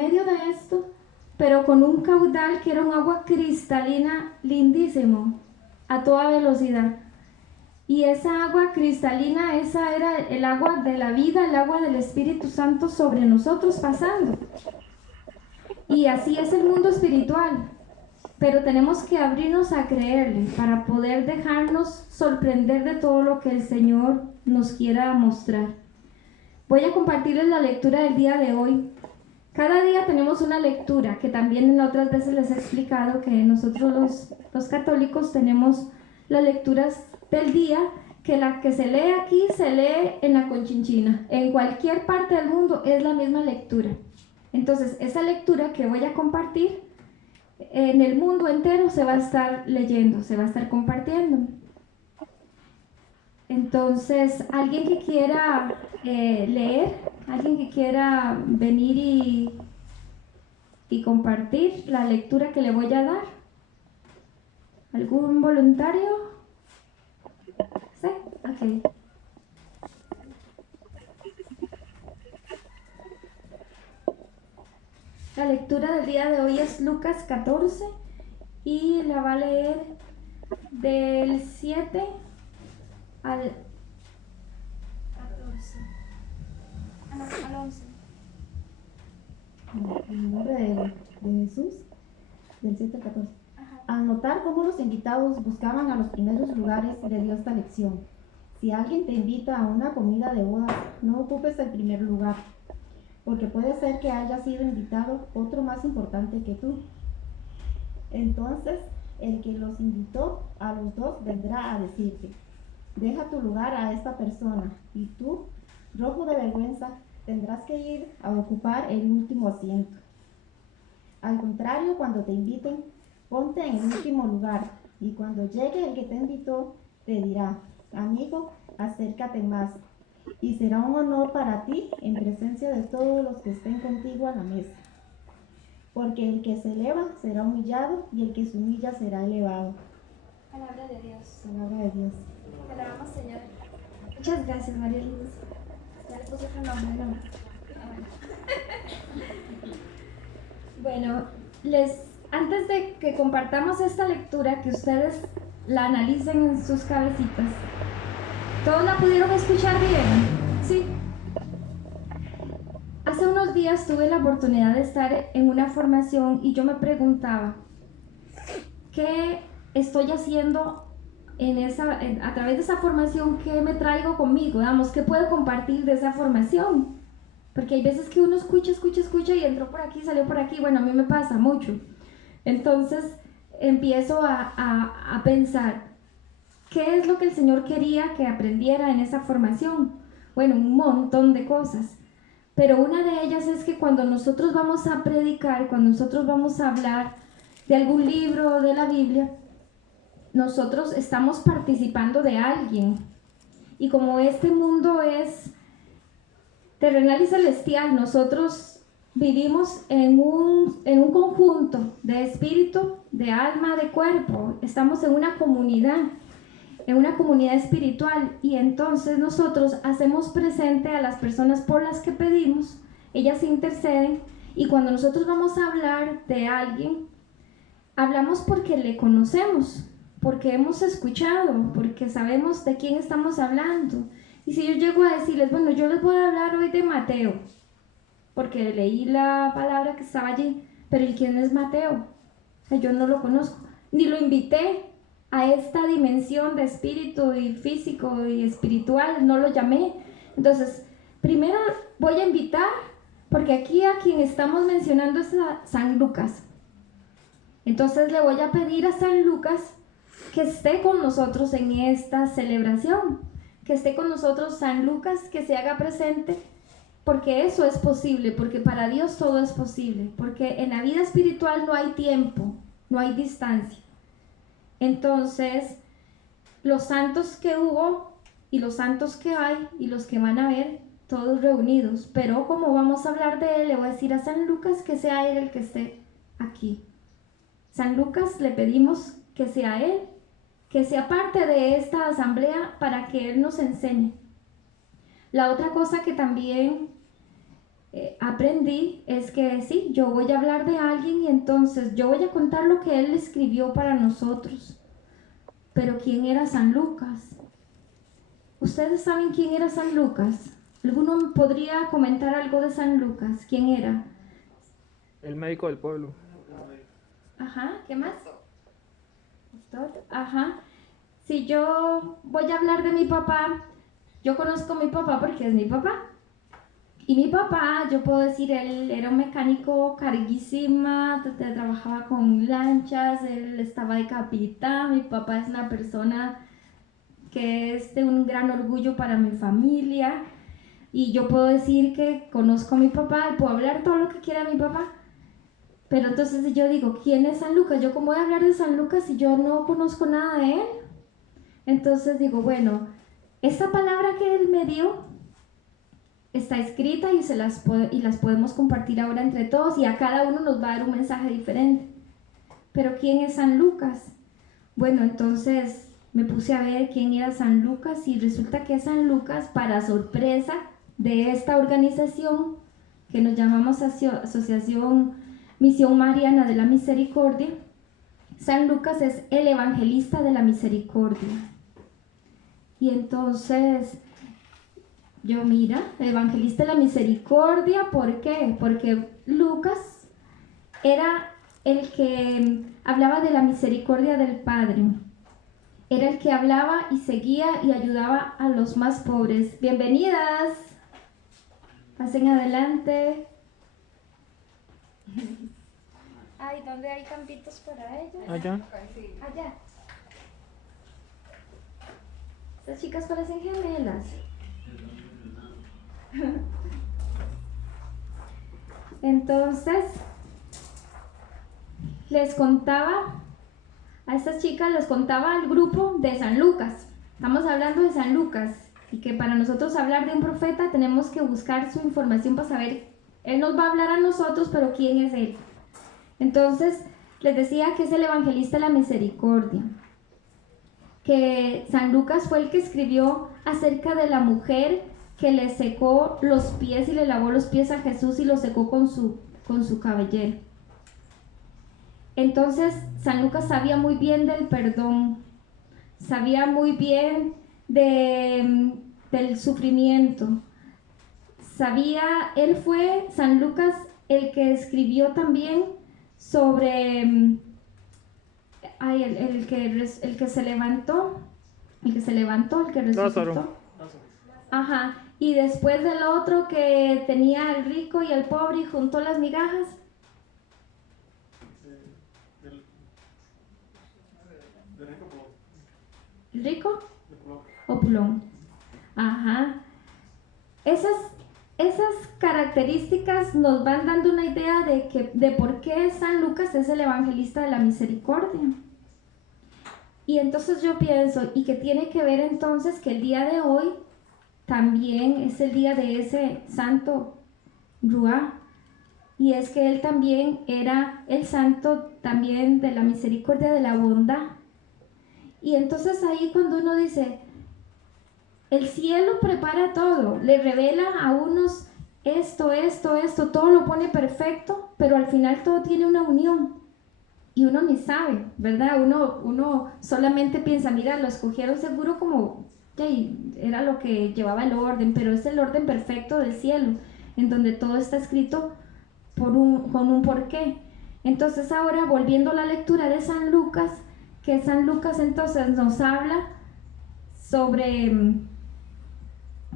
medio de esto, pero con un caudal que era un agua cristalina lindísimo, a toda velocidad. Y esa agua cristalina, esa era el agua de la vida, el agua del Espíritu Santo sobre nosotros pasando. Y así es el mundo espiritual. Pero tenemos que abrirnos a creerle para poder dejarnos sorprender de todo lo que el Señor nos quiera mostrar. Voy a compartirles la lectura del día de hoy. Cada día tenemos una lectura, que también en otras veces les he explicado que nosotros los católicos tenemos las lecturas del día, que la que se lee aquí se lee en la Conchinchina. En cualquier parte del mundo es la misma lectura. Entonces, esa lectura que voy a compartir en el mundo entero se va a estar leyendo, se va a estar compartiendo. Entonces, alguien que quiera leer, alguien que quiera venir y compartir la lectura que le voy a dar. ¿Algún voluntario? ¿Sí? Ok. La lectura del día de hoy es Lucas 14 y la va a leer del 7 al 14. Al 11. En el nombre de Jesús, del 7 al 14. Ajá. Al notar cómo los invitados buscaban a los primeros lugares, le dio esta lección. Si alguien te invita a una comida de bodas, no ocupes el primer lugar, porque puede ser que haya sido invitado otro más importante que tú. Entonces, el que los invitó a los dos vendrá a decirte, deja tu lugar a esta persona, y tú, rojo de vergüenza, tendrás que ir a ocupar el último asiento. Al contrario, cuando te inviten, ponte en el último lugar, y cuando llegue el que te invitó, te dirá, amigo, acércate más, y será un honor para ti en presencia de todos los que estén contigo a la mesa. Porque el que se eleva será humillado, y el que se humilla será elevado. Palabra de Dios. Palabra de Dios. Te alabamos, Señor. Muchas gracias, María Luz. Ya le puse otro nombre, ¿no? Bueno, antes de que compartamos esta lectura, que ustedes la analicen en sus cabecitas, ¿todos la pudieron escuchar bien? ¿Sí? Hace unos días tuve la oportunidad de estar en una formación y yo me preguntaba, ¿qué estoy haciendo a través de esa formación? ¿Qué me traigo conmigo? Digamos, ¿qué puedo compartir de esa formación? Porque hay veces que uno escucha y entró por aquí, salió por aquí. Bueno, a mí me pasa mucho. Entonces empiezo a pensar, ¿qué es lo que el Señor quería que aprendiera en esa formación? Bueno, un montón de cosas. Pero una de ellas es que cuando nosotros vamos a predicar, cuando nosotros vamos a hablar de algún libro o de la Biblia, nosotros estamos participando de alguien. Y como este mundo es terrenal y celestial, nosotros vivimos en un conjunto de espíritu, de alma, de cuerpo. Estamos en una comunidad espiritual, y entonces nosotros hacemos presente a las personas por las que pedimos, ellas interceden, y cuando nosotros vamos a hablar de alguien, hablamos porque le conocemos, porque hemos escuchado, porque sabemos de quién estamos hablando. Y si yo llego a decirles, bueno, yo les voy a hablar hoy de Mateo, porque leí la palabra que estaba allí, pero ¿y quién es Mateo? O sea, yo no lo conozco, ni lo invité a esta dimensión de espíritu y físico y espiritual, no lo llamé. Entonces, primero voy a invitar, porque aquí a quien estamos mencionando es a San Lucas. Entonces le voy a pedir a San Lucas que esté con nosotros en esta celebración, que esté con nosotros San Lucas, que se haga presente, porque eso es posible, porque para Dios todo es posible, porque en la vida espiritual no hay tiempo, no hay distancia. Entonces, los santos que hubo y los santos que hay y los que van a ver, todos reunidos, pero como vamos a hablar de él, le voy a decir a San Lucas que sea él el que esté aquí. San Lucas, le pedimos que sea él, que sea parte de esta asamblea para que él nos enseñe. La otra cosa que también aprendí es que sí, yo voy a hablar de alguien y entonces yo voy a contar lo que él escribió para nosotros. Pero ¿quién era San Lucas? ¿Ustedes saben quién era San Lucas? ¿Alguno podría comentar algo de San Lucas? ¿Quién era? El médico del pueblo. Ajá, ¿qué más? Pastor. Ajá. Si yo voy a hablar de mi papá, yo conozco a mi papá porque es mi papá. Y mi papá, yo puedo decir, él era un mecánico carguísima, trabajaba con lanchas, él estaba de capitán. Mi papá es una persona que es de un gran orgullo para mi familia. Y yo puedo decir que conozco a mi papá y puedo hablar todo lo que quiera mi papá. Pero entonces yo digo, ¿quién es San Lucas? Yo cómo voy a hablar de San Lucas si yo no conozco nada de él. Entonces digo, bueno, esa palabra que él me dio está escrita y las podemos compartir ahora entre todos y a cada uno nos va a dar un mensaje diferente. Pero ¿quién es San Lucas? Bueno, entonces me puse a ver quién era San Lucas y resulta que San Lucas, para sorpresa de esta organización que nos llamamos Asociación Misión Mariana de la Misericordia, San Lucas es el evangelista de la misericordia. Y entonces yo, mira, evangelista de la misericordia, ¿por qué? Porque Lucas era el que hablaba de la misericordia del Padre. Era el que hablaba y seguía y ayudaba a los más pobres. Bienvenidas. Pasen adelante. Ay, ¿dónde hay campitos para ellas? Allá. Allá. Estas chicas parecen gemelas. Entonces, les contaba a estas chicas, les contaba al grupo de San Lucas. Estamos hablando de San Lucas y que para nosotros hablar de un profeta tenemos que buscar su información para saber, él nos va a hablar a nosotros, pero ¿quién es él? Entonces, les decía que es el evangelista de la misericordia, que San Lucas fue el que escribió acerca de la mujer que le secó los pies y le lavó los pies a Jesús y los secó con su cabellera. Entonces, San Lucas sabía muy bien del perdón, sabía muy bien del sufrimiento. Él fue, San Lucas, el que escribió también sobre el que se levantó, el que resucitó. Lázaro. Ajá, y después del otro que tenía el rico y el pobre y juntó las migajas. ¿El rico? O Pulón. Ajá. Esas características nos van dando una idea de por qué San Lucas es el evangelista de la misericordia. Y entonces yo pienso, y que tiene que ver entonces que el día de hoy también es el día de ese santo Ruá, y es que él también era el santo también de la misericordia, de la bondad. Y entonces ahí cuando uno dice, el cielo prepara todo, le revela a unos esto, todo lo pone perfecto, pero al final todo tiene una unión. Y uno ni sabe, ¿verdad? Uno solamente piensa, mira, lo escogieron seguro como, era lo que llevaba el orden, pero es el orden perfecto del cielo, en donde todo está escrito con un porqué. Entonces ahora, volviendo a la lectura de San Lucas, que San Lucas entonces nos habla sobre,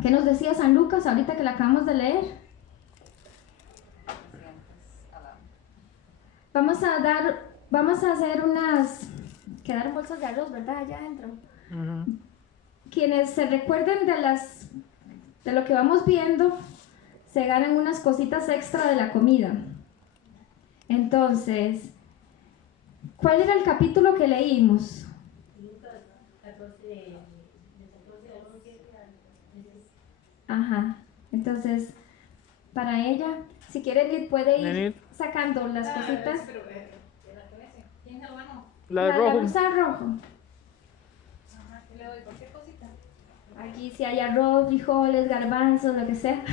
¿qué nos decía San Lucas ahorita que la acabamos de leer? Vamos a hacer quedaron bolsas de arroz, ¿verdad? Allá adentro. Uh-huh. Quienes se recuerden de lo que vamos viendo, se ganan unas cositas extra de la comida. Entonces, ¿cuál era el capítulo que leímos? Lucas 14, Ajá. Entonces, para ella, si quieren ir, puede ir sacando las cositas. ¿Quién se lo ganó? La de rojo. blusa rojo. Ajá, ¿qué le doy? ¿Cualquier cosita? Aquí si hay arroz, frijoles, garbanzos, lo que sea.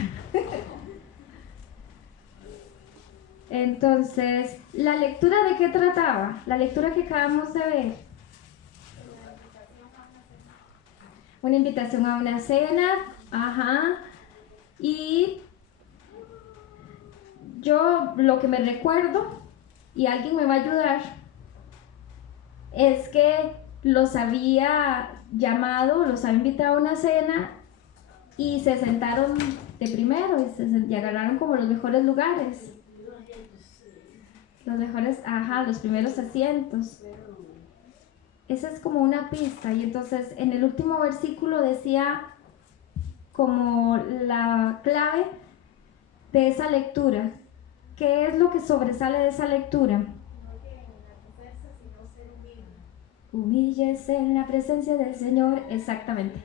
Entonces, ¿la lectura de qué trataba? La lectura que acabamos de ver. Una invitación a una cena, ajá. Y yo lo que me recuerdo, y alguien me va a ayudar, es que los había llamado, los había invitado a una cena y se sentaron de primero y agarraron como los mejores lugares. Los mejores, ajá, los primeros asientos. Esa es como una pista. Y entonces en el último versículo decía como la clave de esa lectura. ¿Qué es lo que sobresale de esa lectura? Humíllese en la presencia del Señor, exactamente.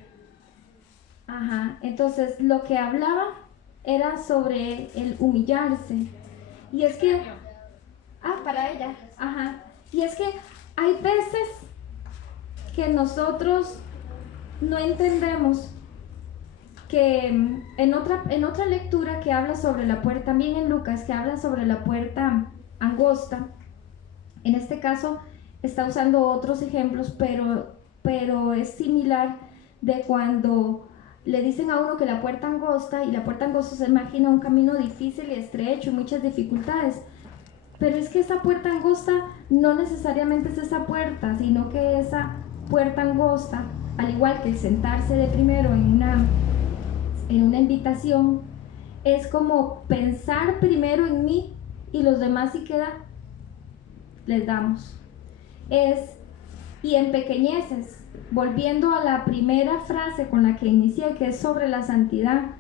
Ajá, entonces lo que hablaba era sobre el humillarse. Y es que, para ella, ajá. Y es que hay veces que nosotros no entendemos que en otra lectura que habla sobre la puerta, también en Lucas, que habla sobre la puerta angosta, en este caso está usando otros ejemplos, pero es similar de cuando le dicen a uno que la puerta angosta, y la puerta angosta se imagina un camino difícil y estrecho y muchas dificultades, pero es que esa puerta angosta no necesariamente es esa puerta, sino que esa puerta angosta, al igual que el sentarse de primero en una invitación, es como pensar primero en mí y los demás si queda, les damos. Y en pequeñeces, volviendo a la primera frase con la que inicié, que es sobre la santidad,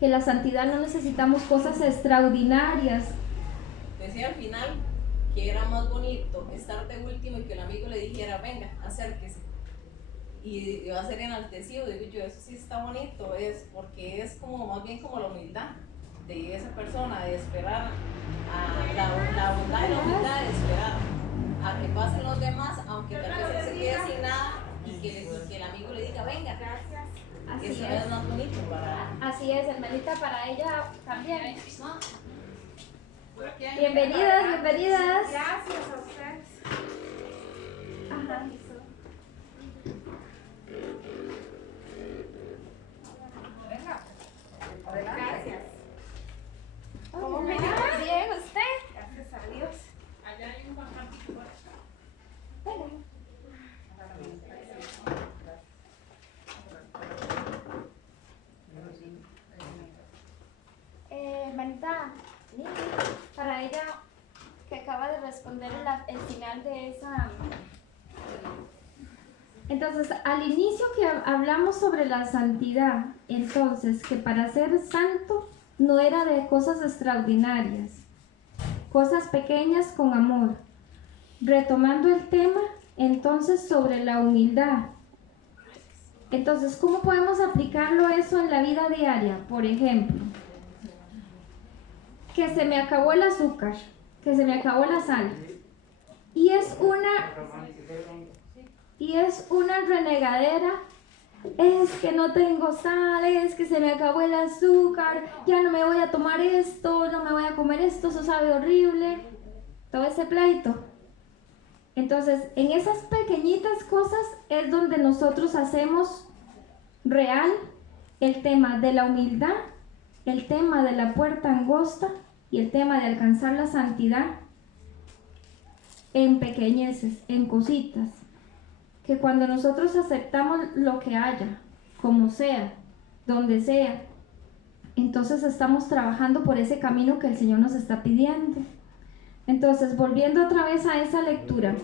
que la santidad no necesitamos cosas extraordinarias. Decía al final que era más bonito estar de último y que el amigo le dijera, venga, acérquese. Y va a ser enaltecido. Digo yo, eso sí está bonito, es porque es como más bien como la humildad de esa persona, de esperar a la bondad y la humildad de esperar a que pasen los demás, aunque tal vez él se quede sin nada y que el amigo le diga, venga, gracias. Así Eso es. es más bonito para... Así es, hermanita, para ella también, ¿no? Bienvenidas. Bienvenidas. Gracias a ustedes. Ajá. Gracias. ¿Cómo me llama? Bien, ¿usted? Gracias a Dios. Allá hay un fantástico por acá. Hermanita, para ella que acaba de responder el final de esa. Entonces, al inicio que hablamos sobre la santidad, entonces que para ser santo no era de cosas extraordinarias, cosas pequeñas con amor. Retomando el tema, entonces sobre la humildad. Entonces, ¿cómo podemos aplicarlo eso en la vida diaria? Por ejemplo, que se me acabó el azúcar, que se me acabó la sal. Y es una renegadera. Es que no tengo sal, es que se me acabó el azúcar, ya no me voy a tomar esto, no me voy a comer esto, eso sabe horrible. Todo ese pleito. Entonces, en esas pequeñitas cosas es donde nosotros hacemos real el tema de la humildad, el tema de la puerta angosta y el tema de alcanzar la santidad en pequeñeces, en cositas. Que cuando nosotros aceptamos lo que haya, como sea, donde sea, entonces estamos trabajando por ese camino que el Señor nos está pidiendo. Entonces, volviendo otra vez a esa lectura,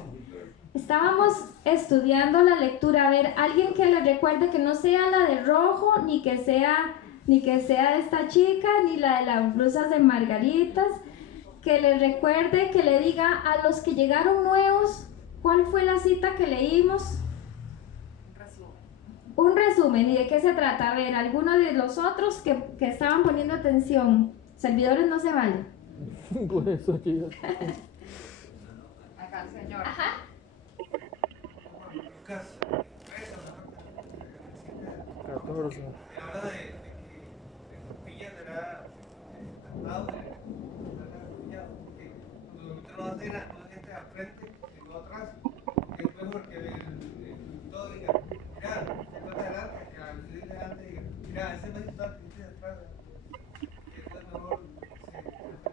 estábamos estudiando la lectura. A ver, alguien que le recuerde que no sea la de rojo, ni que sea esta chica, ni la de las blusas de margaritas, que le recuerde, que le diga a los que llegaron nuevos, ¿cuál fue la cita que leímos? Un resumen. ¿Y de qué se trata? A ver, alguno de los otros que estaban poniendo atención. Servidores no se valen. Por eso, chicas. Acá el Señor. Ajá. Lucas 14. habla de que pillas, ¿verdad? Tratado de no va a ser al frente, sino atrás. Que es mejor que todo diga, mira, se pasa adelante, que al salir adelante diga, mira, ese me está de atrás. Que es mejor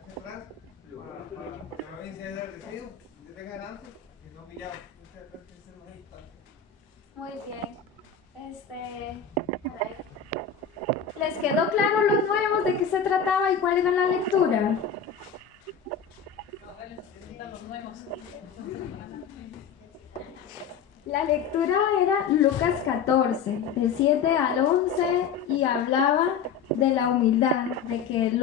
se atrás, para bien ser agradecido, que venga adelante, que no humillado. Muy bien. ¿Les quedó claro los nuevos de qué se trataba y cuál era la lectura? Los nuevos. La lectura era Lucas 14, del 7 al 11, y hablaba de la humildad, de que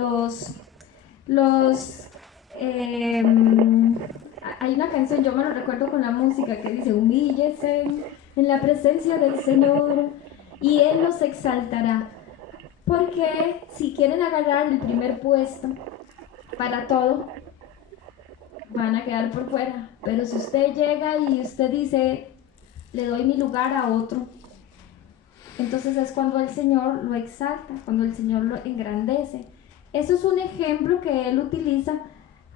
hay una canción, yo me lo recuerdo con la música, que dice, humíllese en la presencia del Señor y Él los exaltará. Porque si quieren agarrar el primer puesto para todo, van a quedar por fuera. Pero si usted llega y usted dice, le doy mi lugar a otro, entonces es cuando el Señor lo exalta, cuando el Señor lo engrandece. Eso es un ejemplo que él utiliza,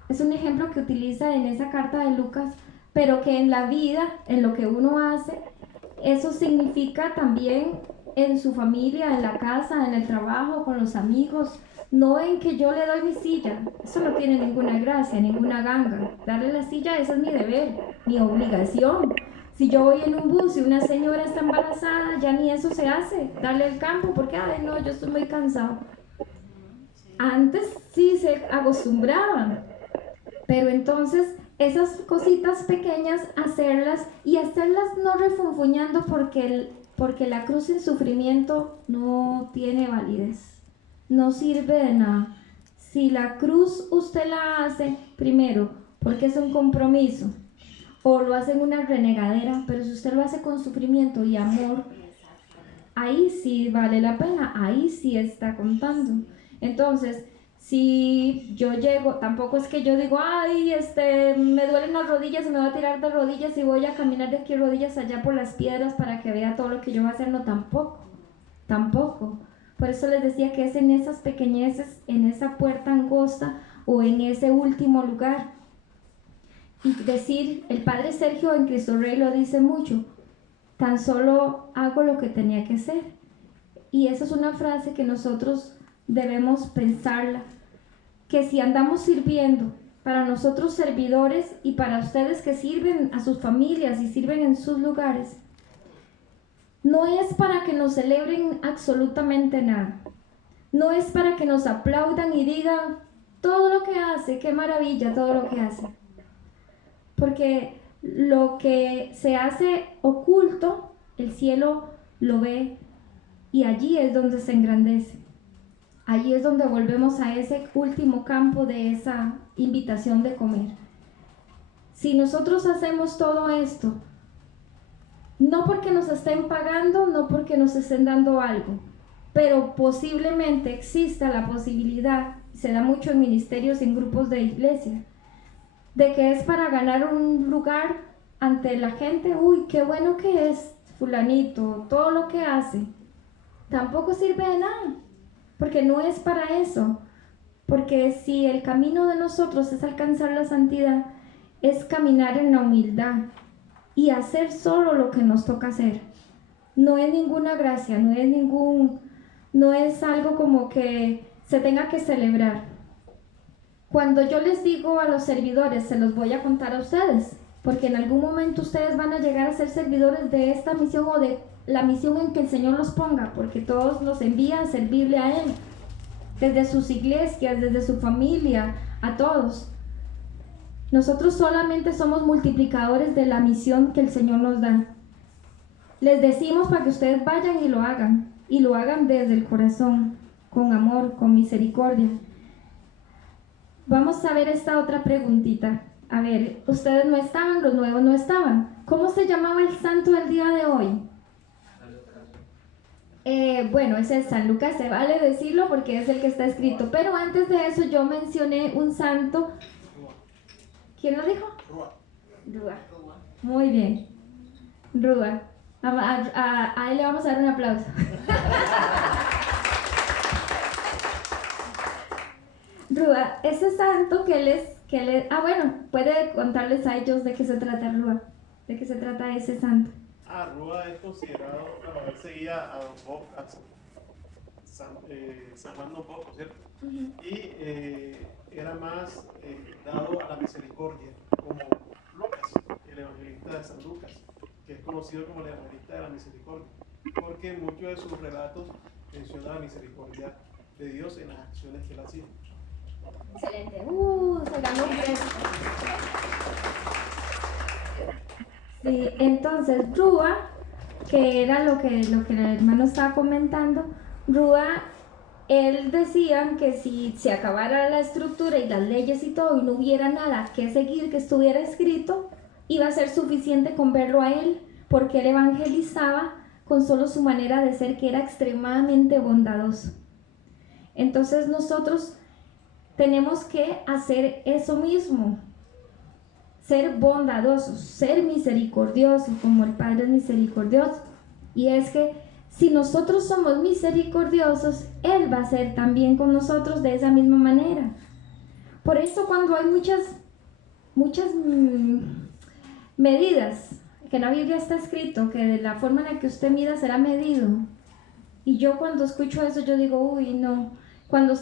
es un ejemplo que utiliza en esa carta de Lucas, pero que en la vida, en lo que uno hace, eso significa también en su familia, en la casa, en el trabajo, con los amigos. No en que yo le doy mi silla, eso no tiene ninguna gracia, ninguna ganga. Darle la silla, eso es mi deber, mi obligación. Si yo voy en un bus y una señora está embarazada, ya ni eso se hace, darle el campo, porque, ay no, yo estoy muy cansado. Antes sí se acostumbraban, pero entonces esas cositas pequeñas, hacerlas no refunfuñando, porque la cruz en sufrimiento no tiene validez. No sirve de nada. Si la cruz usted la hace, primero, porque es un compromiso, o lo hace en una renegadera, pero si usted lo hace con sufrimiento y amor, ahí sí vale la pena, ahí sí está contando. Entonces, si yo llego, tampoco es que yo digo, ay, me duelen las rodillas y me voy a tirar de rodillas y voy a caminar de aquí rodillas allá por las piedras para que vea todo lo que yo voy a hacer. No, tampoco. Por eso les decía que es en esas pequeñeces, en esa puerta angosta o en ese último lugar. Y decir, el Padre Sergio en Cristo Rey lo dice mucho, tan solo hago lo que tenía que hacer. Y esa es una frase que nosotros debemos pensarla, que si andamos sirviendo, para nosotros servidores y para ustedes que sirven a sus familias y sirven en sus lugares, no es para que nos celebren absolutamente nada. No es para que nos aplaudan y digan todo lo que hace, qué maravilla todo lo que hace. Porque lo que se hace oculto, el cielo lo ve y allí es donde se engrandece. Allí es donde volvemos a ese último campo de esa invitación de comer. Si nosotros hacemos todo esto, no porque nos estén pagando, no porque nos estén dando algo, pero posiblemente exista la posibilidad, se da mucho en ministerios y en grupos de iglesia, de que es para ganar un lugar ante la gente. Uy, qué bueno que es fulanito, todo lo que hace. Tampoco sirve de nada, porque no es para eso. Porque si el camino de nosotros es alcanzar la santidad, es caminar en la humildad y hacer solo lo que nos toca hacer. No es ninguna gracia, no es algo como que se tenga que celebrar. Cuando yo les digo a los servidores, se los voy a contar a ustedes, porque en algún momento ustedes van a llegar a ser servidores de esta misión o de la misión en que el Señor los ponga, porque todos los envía a servirle a Él, desde sus iglesias, desde su familia, a todos. Nosotros solamente somos multiplicadores de la misión que el Señor nos da. Les decimos para que ustedes vayan y lo hagan desde el corazón, con amor, con misericordia. Vamos a ver esta otra preguntita. A ver, ustedes no estaban, los nuevos no estaban. ¿Cómo se llamaba el santo del día de hoy? Bueno, ese es San Lucas, se vale decirlo porque es el que está escrito. Pero antes de eso yo mencioné un santo. ¿Quién lo dijo? Rúa. Muy bien. Rúa. A él le vamos a dar un aplauso. Rúa, ese santo que Bueno, puede contarles a ellos de qué se trata Rúa, de qué se trata ese santo. Rúa es considerado, bueno, él seguía a Don Bosco, San Juan Don Bosco, ¿cierto? Y era más dado a la misericordia, como Lucas, el evangelista de San Lucas, que es conocido como el evangelista de la misericordia, porque en muchos de sus relatos menciona la misericordia de Dios en las acciones que él hacía. Excelente. Se ganó un premio. Sí, entonces Rúa, que era lo que el hermano estaba comentando, Rúa, él decía que si se acabara la estructura y las leyes y todo y no hubiera nada que seguir que estuviera escrito, iba a ser suficiente con verlo a él, porque él evangelizaba con solo su manera de ser, que era extremadamente bondadoso. Entonces nosotros tenemos que hacer eso mismo, ser bondadosos, ser misericordiosos, como el Padre es misericordioso. Y es que si nosotros somos misericordiosos, Él va a ser también con nosotros de esa misma manera. Por eso cuando hay muchas medidas, que en la Biblia está escrito que de la forma en la que usted mida será medido. Y yo cuando escucho eso, yo digo, uy, no. Cuando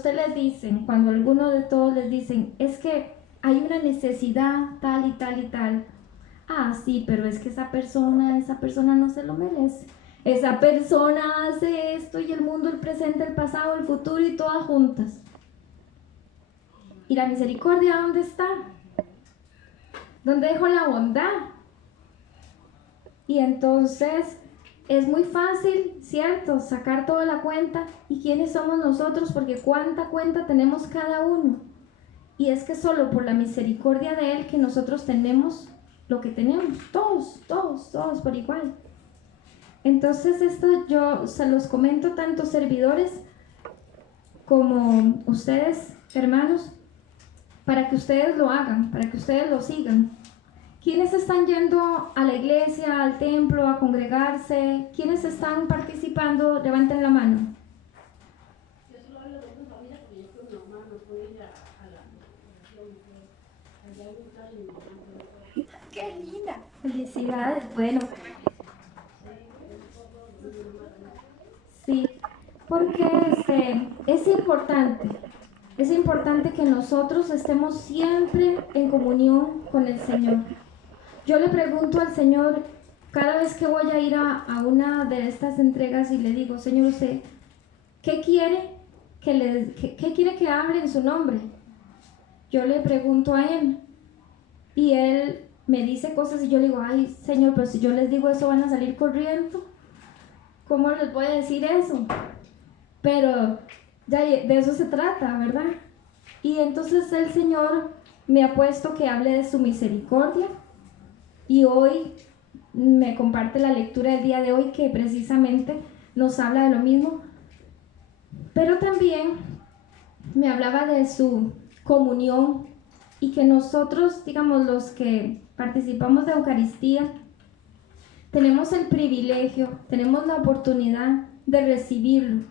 cuando alguno de todos les dicen, es que hay una necesidad tal y tal y tal. Sí, pero es que esa persona no se lo merece. Esa persona hace esto y el mundo, el presente, el pasado, el futuro y todas juntas. ¿Y la misericordia dónde está? ¿Dónde dejó la bondad? Y entonces es muy fácil, ¿cierto?, sacar toda la cuenta. ¿Y quiénes somos nosotros? Porque cuánta cuenta tenemos cada uno. Y es que solo por la misericordia de Él que nosotros tenemos lo que tenemos, todos por igual. Entonces esto yo se los comento tanto servidores como ustedes, hermanos, para que ustedes lo hagan, para que ustedes lo sigan. ¿Quiénes están yendo a la iglesia, al templo, a congregarse? ¿Quiénes están participando? Levanten la mano. Yo solo hablo de una familia porque yo con mi mamá no puedo ir a la oración. Allá en Italia mi mamá no puede. ¡Qué linda! Felicidades, bueno. Sí, porque es importante que nosotros estemos siempre en comunión con el Señor. Yo le pregunto al Señor cada vez que voy a ir a una de estas entregas y le digo, Señor, ¿usted qué quiere qué quiere que hable en su nombre? Yo le pregunto a Él y Él me dice cosas y yo le digo, ay, Señor, pero si yo les digo eso van a salir corriendo. ¿Cómo les voy a decir eso? Pero ya de eso se trata, ¿verdad? Y entonces el Señor me ha puesto que hable de su misericordia. Y hoy me comparte la lectura del día de hoy que precisamente nos habla de lo mismo. Pero también me hablaba de su comunión y que nosotros, digamos, los que participamos de Eucaristía, tenemos el privilegio, tenemos la oportunidad de recibirlo.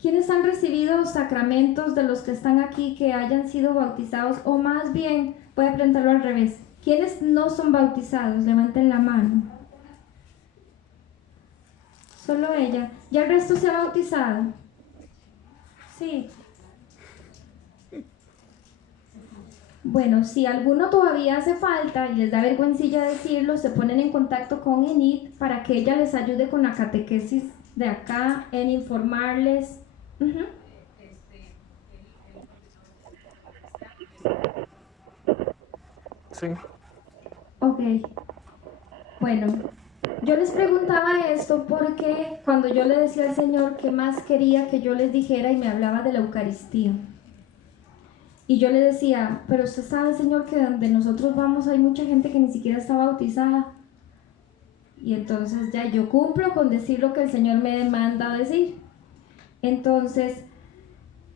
¿Quiénes han recibido sacramentos de los que están aquí que hayan sido bautizados? O más bien, voy a preguntarlo al revés. ¿Quiénes no son bautizados? Levanten la mano. Solo ella. ¿Ya el resto se ha bautizado? Sí. Bueno, si alguno todavía hace falta y les da vergüencilla decirlo, se ponen en contacto con Enid para que ella les ayude con la catequesis de acá, en informarles. Sí. Ok. Bueno, yo les preguntaba esto porque cuando yo le decía al Señor qué más quería que yo les dijera y me hablaba de la Eucaristía. Y yo le decía, pero usted sabe, Señor, que donde nosotros vamos hay mucha gente que ni siquiera está bautizada. Y entonces ya yo cumplo con decir lo que el Señor me manda a decir. Entonces,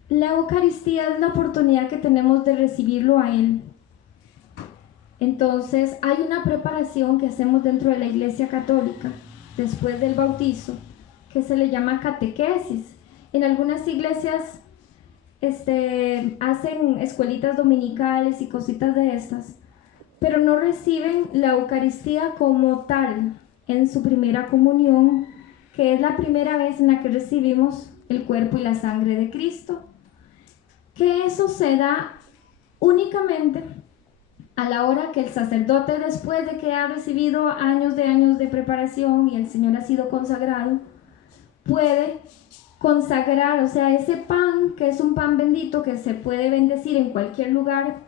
la Eucaristía es la oportunidad que tenemos de recibirlo a Él. Entonces, hay una preparación que hacemos dentro de la Iglesia Católica, después del bautizo, que se le llama catequesis. En algunas iglesias hacen escuelitas dominicales y cositas de estas, pero no reciben la Eucaristía como tal en su primera comunión, que es la primera vez en la que recibimos el cuerpo y la sangre de Cristo. Que eso se da únicamente a la hora que el sacerdote, después de que ha recibido años de preparación y el Señor ha sido consagrado, puede consagrar, o sea, ese pan, que es un pan bendito que se puede bendecir en cualquier lugar,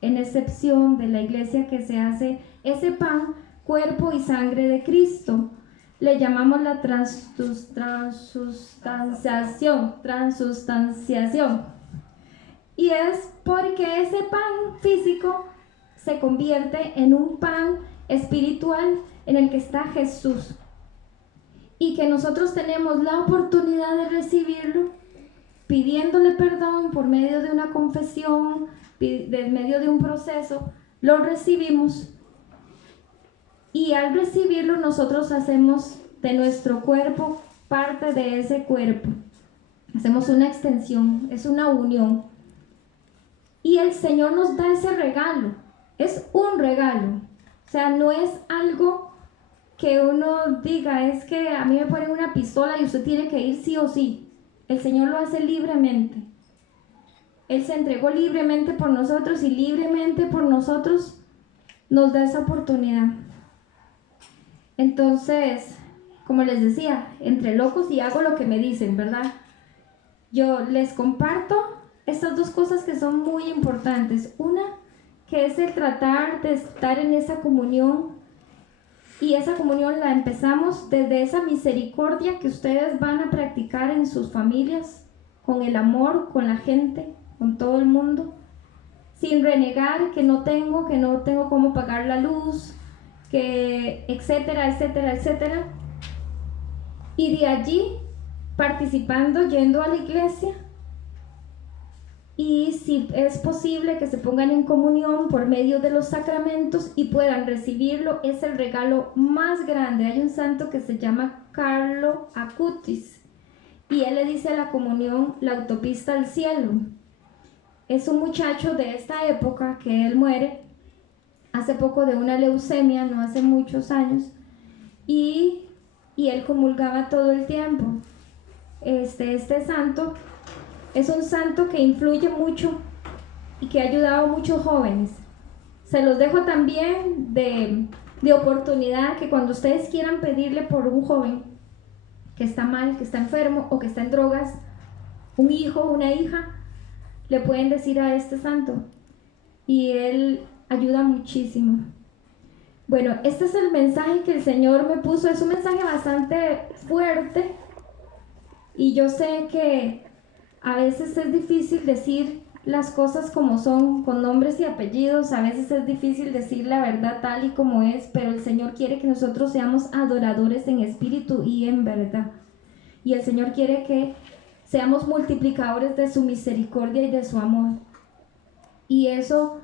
en excepción de la iglesia, que se hace ese pan, cuerpo y sangre de Cristo. Le llamamos la transustanciación. Y es porque ese pan físico se convierte en un pan espiritual en el que está Jesús. Y que nosotros tenemos la oportunidad de recibirlo pidiéndole perdón por medio de una confesión, por medio de un proceso, lo recibimos. Y al recibirlo nosotros hacemos de nuestro cuerpo parte de ese cuerpo. Hacemos una extensión, es una unión. Y el Señor nos da ese regalo, es un regalo. O sea, no es algo que uno diga, es que a mí me ponen una pistola y usted tiene que ir sí o sí. El Señor lo hace libremente. Él se entregó libremente por nosotros y libremente por nosotros nos da esa oportunidad. Entonces, como les decía, entre locos y hago lo que me dicen, ¿verdad? Yo les comparto estas dos cosas que son muy importantes. Una, que es el tratar de estar en esa comunión, y esa comunión la empezamos desde esa misericordia que ustedes van a practicar en sus familias, con el amor, con la gente, con todo el mundo, sin renegar que no tengo cómo pagar la luz, que etcétera, etcétera, etcétera. Y de allí participando, yendo a la iglesia, y si es posible que se pongan en comunión por medio de los sacramentos y puedan recibirlo, es el regalo más grande. Hay un santo que se llama Carlo Acutis y él le dice a la comunión la autopista al cielo. Es un muchacho de esta época que él muere hace poco de una leucemia, no hace muchos años, y él comulgaba todo el tiempo. Este santo es un santo que influye mucho y que ha ayudado a muchos jóvenes. Se los dejo también de oportunidad, que cuando ustedes quieran pedirle por un joven que está mal, que está enfermo o que está en drogas, un hijo, una hija, le pueden decir a este santo y él ayuda muchísimo. Bueno, este es el mensaje que el Señor me puso. Es un mensaje bastante fuerte y yo sé que a veces es difícil decir las cosas como son, con nombres y apellidos. A veces es difícil decir la verdad tal y como es, pero el Señor quiere que nosotros seamos adoradores en espíritu y en verdad. Y el Señor quiere que seamos multiplicadores de su misericordia y de su amor. Y eso